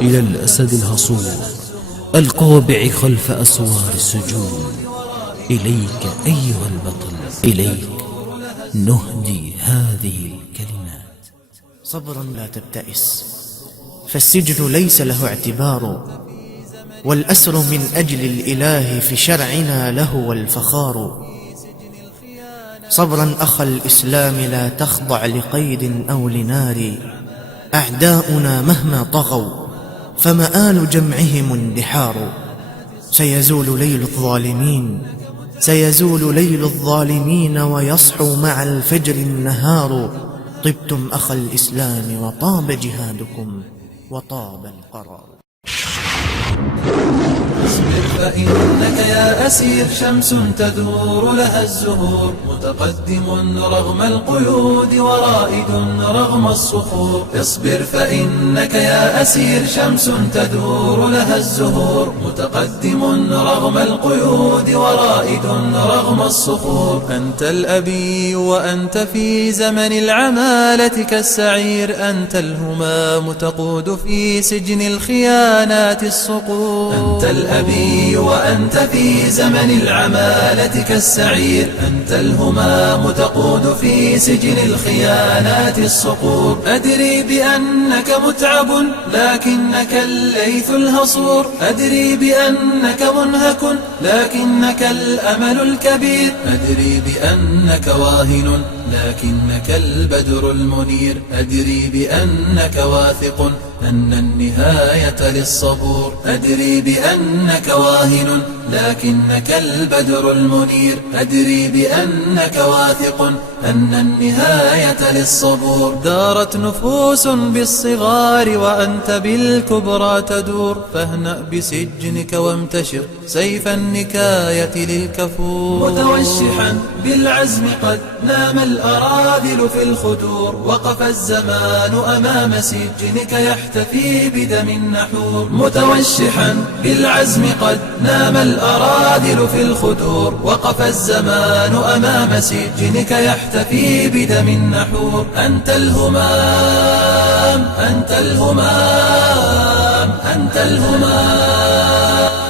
إلى الأسد الهصور القابع خلف أسوار السجون. إليك أيها البطل، إليك نهدي هذه الكلمات. صبرا لا تبتئس، فالسجن ليس له اعتبار، والأسر من أجل الإله في شرعنا له الفخار. صبرا أخ الإسلام لا تخضع لقيد أو لنار، أعداؤنا مهما طغوا فمآل جمعهم اندحار. سيزول ليل الظالمين، سيزول ليل الظالمين، ويصحو مع الفجر النهار. طبتم أخ الإسلام وطاب جهادكم وطاب القرار. اصبر فإنك يا أسير شمس تدور لها الزهور، متقدم رغم القيود ورائد رغم الصخور. اصبر فإنك يا أسير شمس تدور لها الزهور، متقدم رغم القيود ورائد رغم الصخور. أنت الأبي وأنت في زمن العمالة كالسعير، أنت الهمام تقود في سجن الخيانات الصقور. أنت الأبي وأنت في زمن العمالة كالسعير، أنت الهمام تقود في سجن الخيانات الصقور. أدري بأنك متعب لكنك الليث الهصور، أدري بأنك منهك لكنك الأمل الكبير، أدري بأنك واهن لكنك البدر المنير، أدري بأنك واثق أن النهاية للصبور، أدري بأنك واهن لكنك البدر المنير، أدري بأنك واثق أن النهاية للصبور. دارت نفوس بالصغار وأنت بالكبرى تدور، فاهنأ بسجنك وامتشر سيف النكاية للكفور. متوشحا بالعزم قد نام الأراذل في الخدور، وقف الزمان أمام سجنك يحتفي بدم النحور. متوشحا بالعزم قد نام الأراذل في الخدور، وقف الزمان أمام سجنك يحتفي بدم النحور. أنت الهمام، أنت الهمام، أنت الهمام.